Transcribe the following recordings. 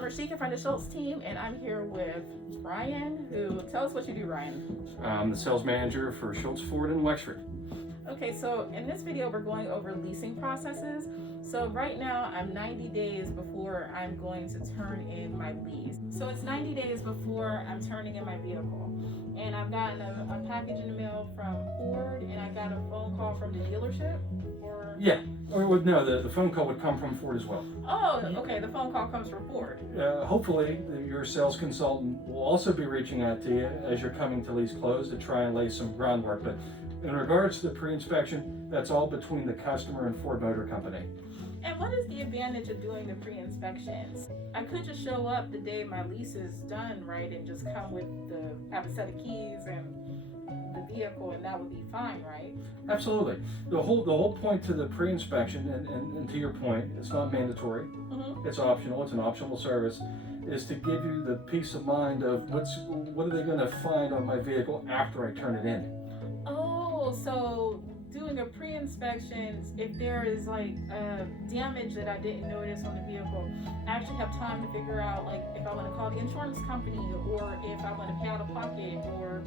Rashika from the Shults team, and I'm here with Ryan, who, tell us what you do, Ryan. I'm the sales manager for Shults Ford in Wexford. Okay, so in this video, we're going over leasing processes. So right now, I'm 90 days before I'm going to turn in my lease. So it's 90 days before I'm turning in my vehicle. And I've gotten a package in the mail from Ford, and I got a phone call from the dealership, or? Yeah, no, the phone call would come from Ford as well. Oh, okay, the phone call comes from Ford. Hopefully, your sales consultant will also be reaching out to you as you're coming to lease close to try and lay some groundwork. But in regards to the pre-inspection, that's all between the customer and Ford Motor Company. And what is the advantage of doing the pre-inspections? I could just show up the day my lease is done, right, and just come with have a set of keys and the vehicle, and that would be fine, right? Absolutely. The whole point to the pre-inspection, and to your point, it's not mandatory. Mm-hmm. It's optional. It's an optional service. Is to give you the peace of mind of what are they going to find on my vehicle after I turn it in. Oh, so doing a pre-inspection, if there is like damage that I didn't notice on the vehicle, I actually have time to figure out, like, if I want to call the insurance company, or if I want to pay out of pocket, or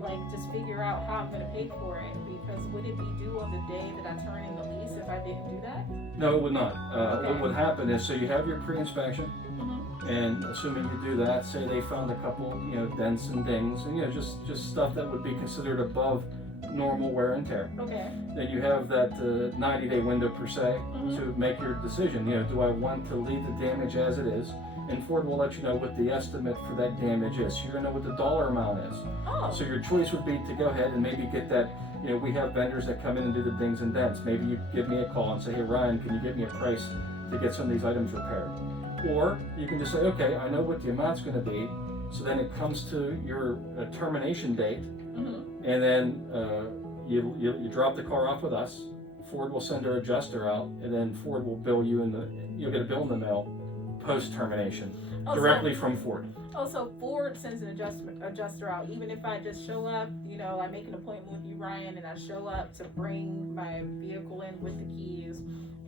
like just figure out how I'm going to pay for it. Because would it be due on the day that I turn in the lease if I didn't do that? No, it would not. Okay. What would happen is, so you have your pre-inspection, Mm-hmm. and assuming you do that, say they found a couple, dents and dings, and just stuff that would be considered above normal wear and tear. Okay. Then you have that 90-day window per se Mm-hmm. to make your decision. Do I want to leave the damage as it is? And Ford will let you know what the estimate for that damage is. So you're gonna know what the dollar amount is. Oh. So your choice would be to go ahead and maybe get that. We have vendors that come in and do the dings and dents. Maybe you give me a call and say, hey Ryan, can you get me a price to get some of these items repaired? Or you can just say, okay, I know what the amount's gonna be. So then it comes to your termination date, Mm-hmm. and then you drop the car off with us. Ford will send our adjuster out, and then Ford will bill you, you'll get a bill in the mail post termination directly from Ford. Oh, so Ford sends an adjuster out. Even if I just show up, I make an appointment with you, Ryan, and I show up to bring my vehicle in with the keys,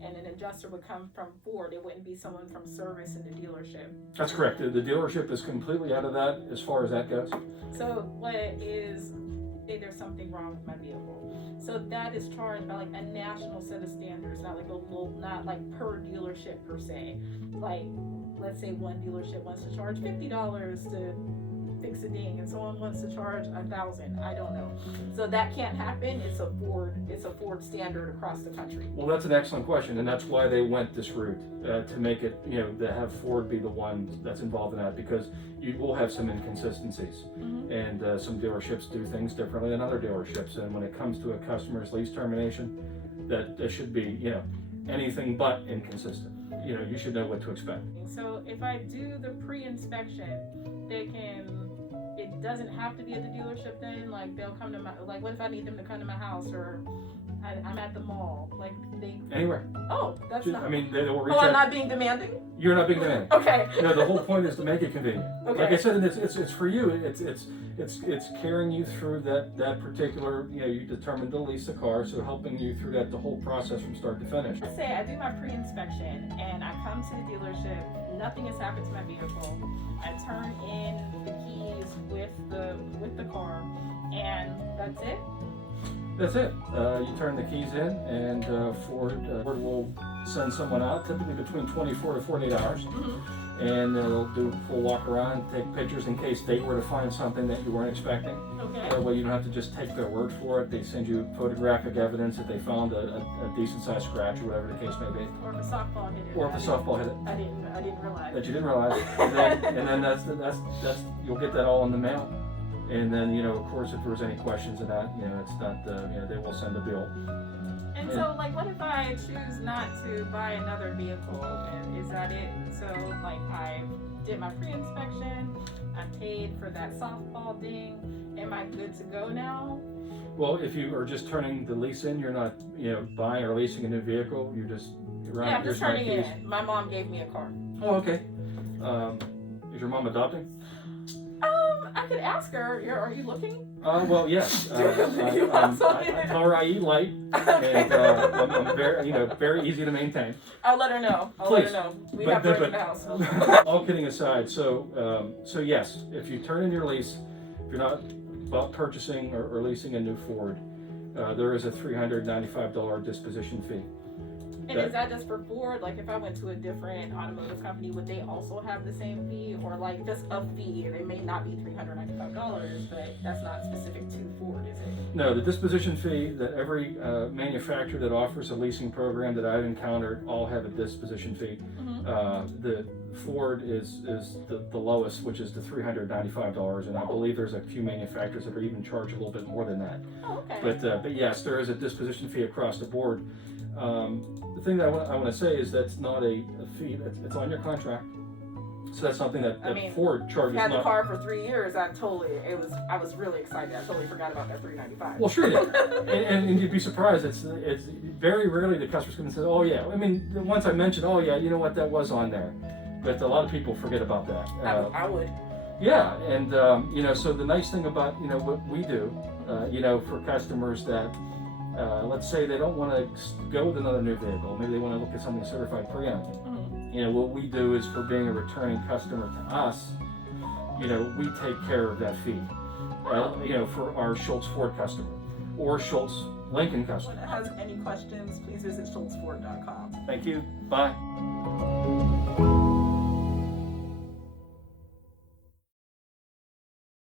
and an adjuster would come from Ford. It wouldn't be someone from service in the dealership. That's correct. The dealership is completely out of that as far as that goes. So what is, say there's something wrong with my vehicle. So that is charged by like a national set of standards, not like per dealership per se. Like, let's say one dealership wants to charge $50 to fix a ding, and someone wants to charge $1,000. I don't know. So that can't happen. It's a Ford standard across the country. Well, that's an excellent question, and that's why they went this route to make it, to have Ford be the one that's involved in that, because you will have some inconsistencies, Mm-hmm. and some dealerships do things differently than other dealerships. And when it comes to a customer's lease termination, that should be, anything but inconsistent. You should know what to expect. So if I do the pre-inspection, it doesn't have to be at the dealership then? Like, they'll come to what if I need them to come to my house, or I'm at the mall? Like, Anywhere. Oh, that's not. They will reach Oh, I'm out. not being demanding? You're not being demanding. Okay. The whole point is to make it convenient. Okay. Like I said, it's for you. It's carrying you through that particular. You determined to lease a car, so helping you through the whole process from start to finish. Let's say I do my pre-inspection and I come to the dealership. Nothing has happened to my vehicle. I turn in the keys with the car, and that's it. That's it. You turn the keys in, and Ford will send someone out, typically between 24 to 48 hours, Mm-hmm. and they'll do a full walk around, take pictures in case they were to find something that you weren't expecting. Okay. That way you don't have to just take their word for it. They send you photographic evidence that they found a decent sized scratch or whatever the case may be. Or if a softball hit it. Or if the softball hit it. I didn't realize. That you didn't realize. And then that's you'll get that all in the mail. And then, of course, if there's any questions of that, it's not, they will send a bill. And so, like, what if I choose not to buy another vehicle? And is that it? So, like, I did my pre-inspection, I paid for that softball ding. Am I good to go now? Well, if you are just turning the lease in, you're not, buying or leasing a new vehicle. You're just I'm just turning it in. My mom gave me a car. Oh, okay. Is your mom adopting? I could ask her. Are you looking? Well, yes. You want something? I tell her I eat light, Okay. and I'm very, very easy to maintain. I'll let her know. Please. We But- have room but- in the house. All kidding aside, so yes, if you turn in your lease, if you're not about purchasing or leasing a new Ford, there is a $395 disposition fee. And is that just for Ford? Like if I went to a different automotive company, would they also have the same fee, or like just a fee? And it may not be $395, but that's not specific to Ford, is it? No, the disposition fee that every manufacturer that offers a leasing program that I've encountered all have a disposition fee. The Ford is the lowest, which is the $395, and I believe there's a few manufacturers that are even charge a little bit more than that. Oh, okay. But yes, there is a disposition fee across the board. The thing that I want to say is that's not a fee. It's on your contract. So that's something that Ford charges. I had the not. car for 3 years. I was really excited. I totally forgot about that $395. Well, sure you did. and you'd be surprised. It's very rarely the customers come and say, "Oh yeah." I mean, once I mentioned, "Oh yeah," you know what, that was on there. But a lot of people forget about that. I would. Yeah, and so the nice thing about what we do, for customers that let's say they don't want to go with another new vehicle, maybe they want to look at something certified pre-owned. What we do is, for being a returning customer to us, we take care of that fee. For our Shults Ford customer or Shults Lincoln customer. If anyone has any questions, please visit SchultzFord.com. Thank you. Bye.